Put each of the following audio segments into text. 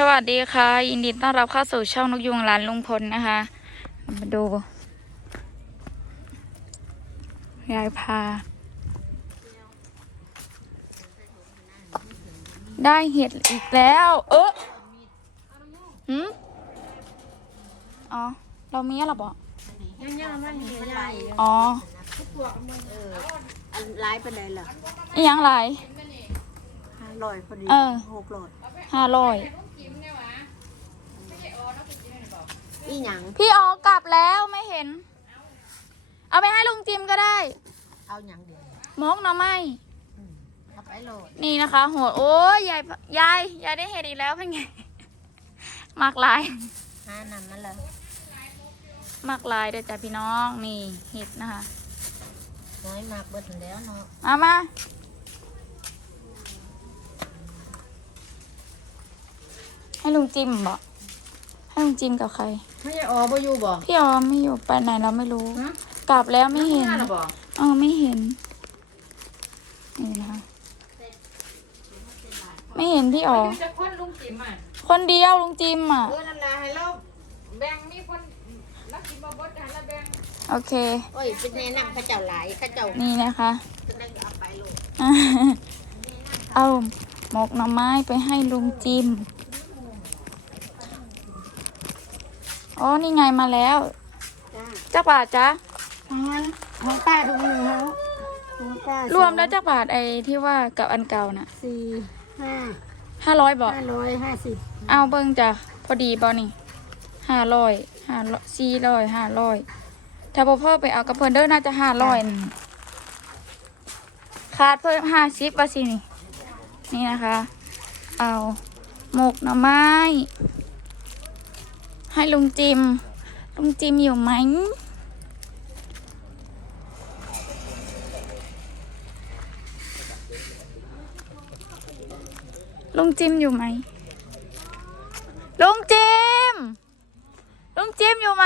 สวัสดีค่ะ ยินดีต้อนรับเข้าสู่ช่องนกยุงร้านลุงพลนะคะ มาดู ยายพา ได้เห็ดอีกแล้ว เออหืมอ๋อ เรามีอะไรบอกย่างๆมันเห็นใหญ่อ๋ออันร้ายไปเลยเหรออีหยังไรห้าร้อยพอดีเออหกร้อยห้าร้อย อีหยัง พี่อ๋อกลับแล้วไม่เห็น เอาไปให้ลุงจิมก็ได้ เอาหยังเดียวมกหน่อไม้เอาไปโหลดนี่นะคะหัวโอ้ยยายยายยายได้เห็ดอีกแล้วเป็นไง มากลายห้านำมันเลยมากลายเด้อจ้ะพี่น้องนี่เห็ดนะคะ น้อยมากเบิดแล้วเนาะมามาให้ลุงจิมบอก ให้ลุงจิมกับใคร ไม่ใช่อ๋อบ่อยู่บ่พี่ออมไม่อยู่ไปไหนเราไม่รู้กลับแล้วไม่เห็น หรอบ่เออไม่เห็น นี่นะคะ ไม่เห็นพี่อ๋อจะคนลุงจิ๋มอะคนเดียวลุงจิมอะ เออนั่นแหละให้เราแบ่งมีคนรักกินบ่เบดให้เราแบ่งโอเค โอ้ยเป็นแนะนำข้าเจ้าหลายข้าเจ้านี่นะคะ จะได้เอาไปโหลดเอาหมกหน่อไม้ไปให้ลุงจิม อ๋อ นี่ไงมาแล้ว จ้าจักบาทจ๊ะของป้าถุงหนึ่งเขาของป้ารวมแล้วจักบาทไอ้ที่ว่ากับอันเก่าน่ะสี่ห้าห้าร้อยบอก ห้าร้อยห้าสิบเอาเบิ่งจ้ะพอดีบอนี่ห้าร้อยห้าร้อยสี่ร้อยห้าร้อยถ้าพ่อพ่อไปเอากับเพิ่นเด้อน่าจะห้าร้อยขาดเพิ่มห้าสิบว่าสินี่นี่นะคะ เอาหมกหน่อไม้ ให้ลุงจิม ลุงจิมอยู่ไหม ลุงจิมอยู่ไหม ลุงจิม ลุงจิมอยู่ไหม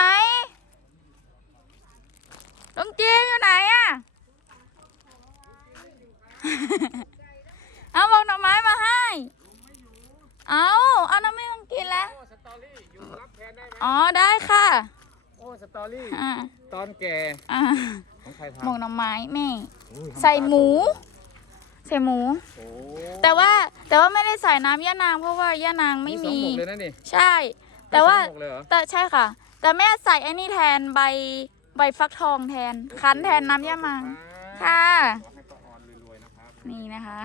ลุงจิมอยู่ไหนอะ เอาบอกหน่อไม้มาให้ เอาเอาน้ำไม่ต้องกินแล้ว สตอรี่อยู่รับแทนได้ไหม อ๋อได้ค่ะโอ้สตอรี่อ่าตอนแก่อ่าของใครหมกทำหน่อไม้แม่ อุ้ยทำใส่หมู ใส่หมู โอ้แต่ว่าแต่ว่าไม่ได้ใส่น้ำย่านางเพราะว่าย่านางไม่สองมีหมกเลยนะนี่ใช่ แต่ว่าสองหมกเลยเหรอแต่ใช่ค่ะ แต่แม่ใส่ไอ้นี่แทนใบใบฟักทองแทน คั้นแทนน้ำย่ามางค่ะ ขอให้ป้าออนรวยๆนะครับนี่นะคะ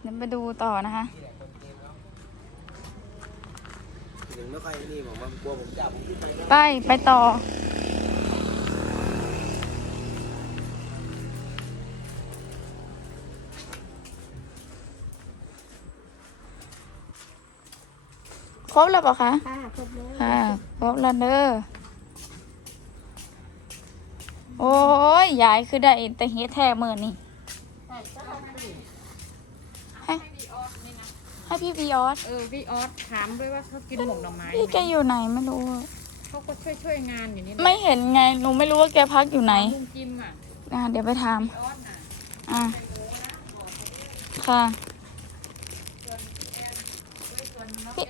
เดี๋ยวไปดูต่อนะคะ ถึงไม่ค่อยนี่ผมว่ากลัวผมจับผมขึ้นไปนะไป ไปต่อ ครบแล้วเปล่าคะป้าครบแล้วค่ะครบแล้วเด้อโอ้ยยายคือได้แต่เฮ็ดแท้มือนี่ให้ ให้พี่วีออสเออพี่ออสถามด้วยว่าเขากินหมกหน่อไม้พี่แกอยู่ไหนไม่รู้อะเขาก็ช่วยช่วยๆงานอยู่นี่แหละไม่เห็นไงหนูไม่รู้ว่าแกพักอยู่ไหนลุงจิมอะอะเดี๋ยวไปถามออสน่ะอะค่ะพี่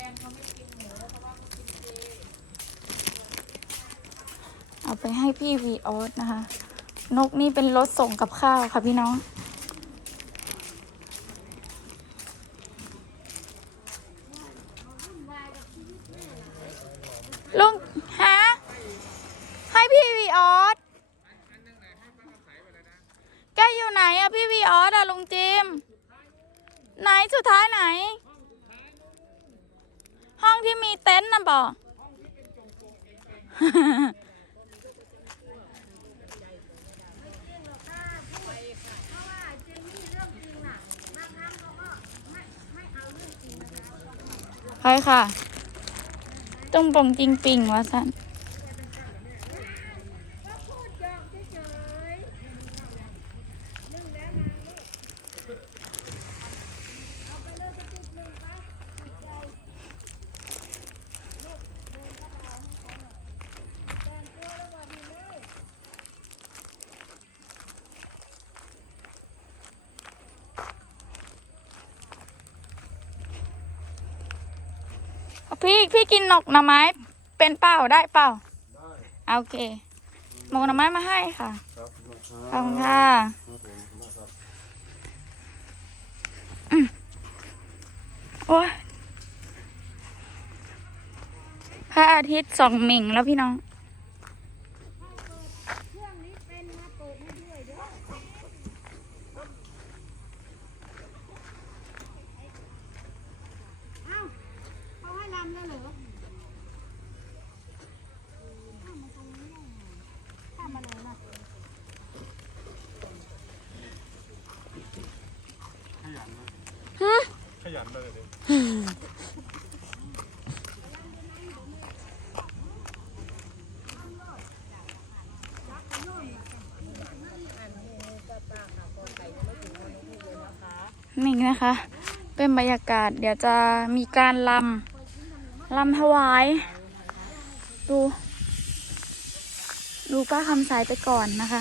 เอาไปให้พี่วีออสนะคะ นกนี่เป็นรถส่งกับข้าวค่ะพี่น้องลุงฮะให้พี่วี ออสแกอยู่ไหนอะพี่วีออสอะลุงจิม ไหนสุดท้ายไหน ห้องที่มีเต็นท์นะบอกใครค่ะ ต้องปงจริงปิงวะสัน พี่พี่กินหนกหน่อไม้ เป็นเปล่าได้เปล่าโอเคหมกหน่อไม้มาให้ค่ะขอบคุณค่ะอืมโอ้ยพระอาทิตย์ส่องหมิ่งแล้วพี่น้อง เขาให้ลำแล้วเหรอ ข ยันเลยดินี่นะคะ เป็นบรรยากาศเดี๋ยวจะมีการลำลำถวาย ดู ดูป้าคำสายไปก่อนนะคะ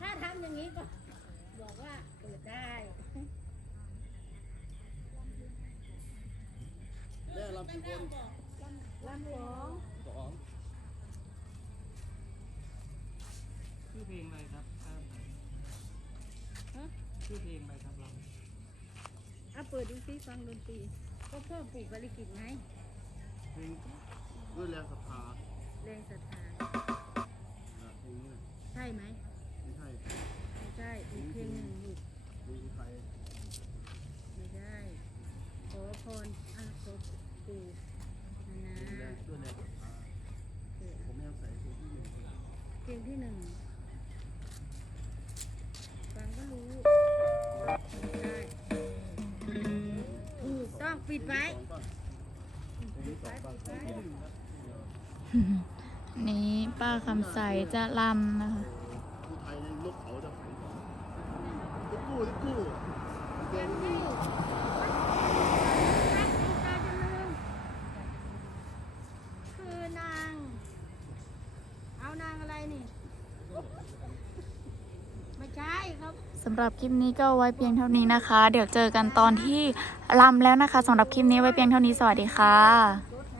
ถ้าทำอย่างนี้ก็บอกว่าเปิดได้แม่รับกี่คนลำหลวงสองชื่อเพลงอะไรครับชื่อเพลงอะไรครับเราเอาเปิดดูซิฟังดนตรีก็เพิ่มปลูกบริกิจไงเพลงด้วยแรงศรัทธาแรงศรัทธานะเพลงนี้ ใช่ไหมไม่ใช่ไม่ใช่อีกเพลงหนึ่งอีกเพลงไทยไม่ได้ ขอพรอาขอปู่นะแรนะงด้วยแรงศรัทธาผมยังใส่เพลงที่หนึ่งเพลงที่หนึ่งฟังก็รู้ได้ถูกต้องปิดไว้ สองป่ะเพลงที่สองป่ะเพลงที่หนึ่งครับ นี้ป้าคำใสจะลำนะคะผู้ไทยในนกเขาจะขายของติ๊กกู้ติ๊กกู้เพลงนี้คือนาง เอานางอะไรนี่ ไม่ใช่ครับสำหรับคลิปนี้ก็ไว้เพียงเท่านี้นะคะ เดี๋ยวเจอกันตอนที่ลำแล้วนะคะสำหรับคลิปนี้ไว้เพียงเท่านี้สวัสดีค่ะ